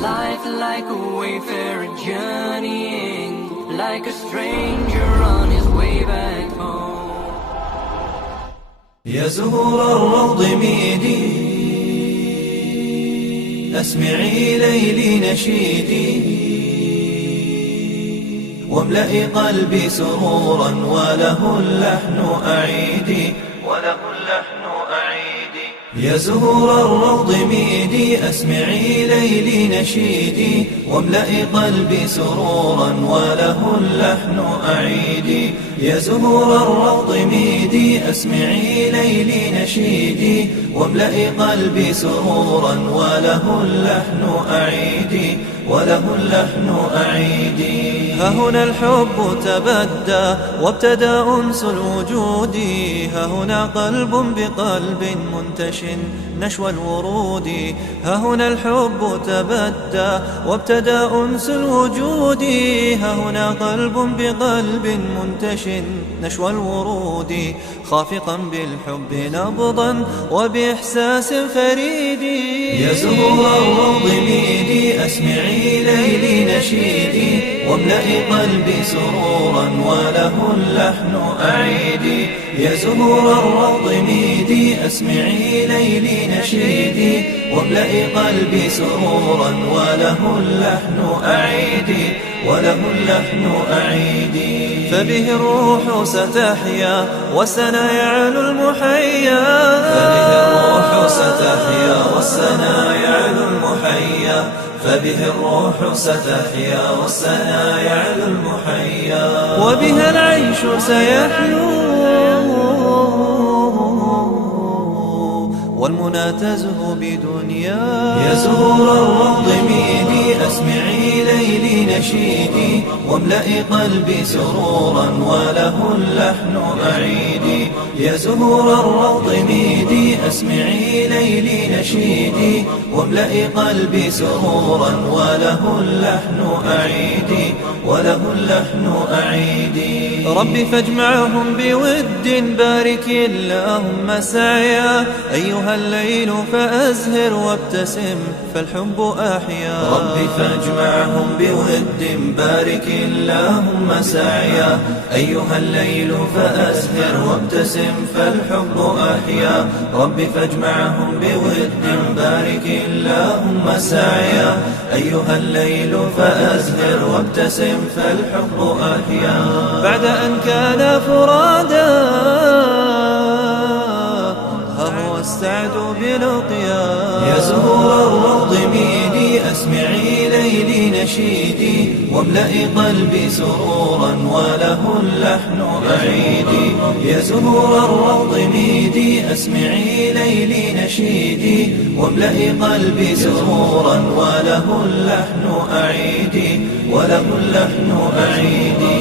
Life like a wayfarer journeying, like a stranger on his way back home. يا زهور الروض ميدي، أسمعي ليلي نشيدي، واملئي قلبي سرورا وله اللحن أعيدي، وله اللحن أعيدي. يا زهور الروض ميدي، أسمعي ليلي نشيدي، واملئي قلبي سرورا وله اللحن أعيدي. يا زهور الروض ميدي، أسمعي ليلي نشيدي، واملئي قلبي سرورا وله اللحن أعيدي، وله اللحن أعيدي. ها هنا الحب تبدى وابتدى أنس الوجود، ها هنا قلب بقلب منتش نشوى الورود. ها هنا الحب تبدى وابتدى أنس الوجود، ها هنا قلب بقلب منتش نشوى الورود. خافقا بالحب نبضا وبإحساس فريد. يا زهور الروض ميدي، أسمعي ليلي نشيدي، واملئي قلبي سرورا وله اللحن أعيدي. يا زهور الروض ميدي، أسمعي ليلي نشيدي، واملئي قلبي سرورا وله اللحن أعيدي، وله اللحن أعيدي. فبه الروح ستحيا والسنا يعلو المحيا، فبه الروح ستحيا والسنا يعلو المحيا، فبه الروح ستحيا والسنا يعلو المحيا. وبها العيش سيحلو والمنى تزهو بدنيا. يا زهور الروض ميدي، أسمعي ليلي نشيدي، واملئي قلبي سرورا وله اللحن أعيدي. يا زهور الروض ميدي، أسمعي ليلي نشيدي، واملئي قلبي سرورا وله اللحن أعيدي، وله اللحن أعيدي. ربي فاجمعهم بود، بارك اللهم سعيا، أيها الليل فأزهر وابتسم فالحب أحيا. ربي فاجمعهم بود، بارك اللهم سعيا، أيها الليل فأزهر وابتسم فالحب أحيا. ربي فاجمعهم بود، بارك اللهم سعيا، أيها الليل فأزهر وابتسم فالحب أحيا. بعد أن كان فرادا هو استعد بلقيا. يا زهور الروض ميدي، أسمعي ليلي نشيدي، واملئي قلبي سرورا وله اللحن أعيدي. يا زهور الروض ميدي، أسمعي ليلي نشيدي، واملئي قلبي سرورا وله اللحن أعيدي، وله اللحن أعيدي.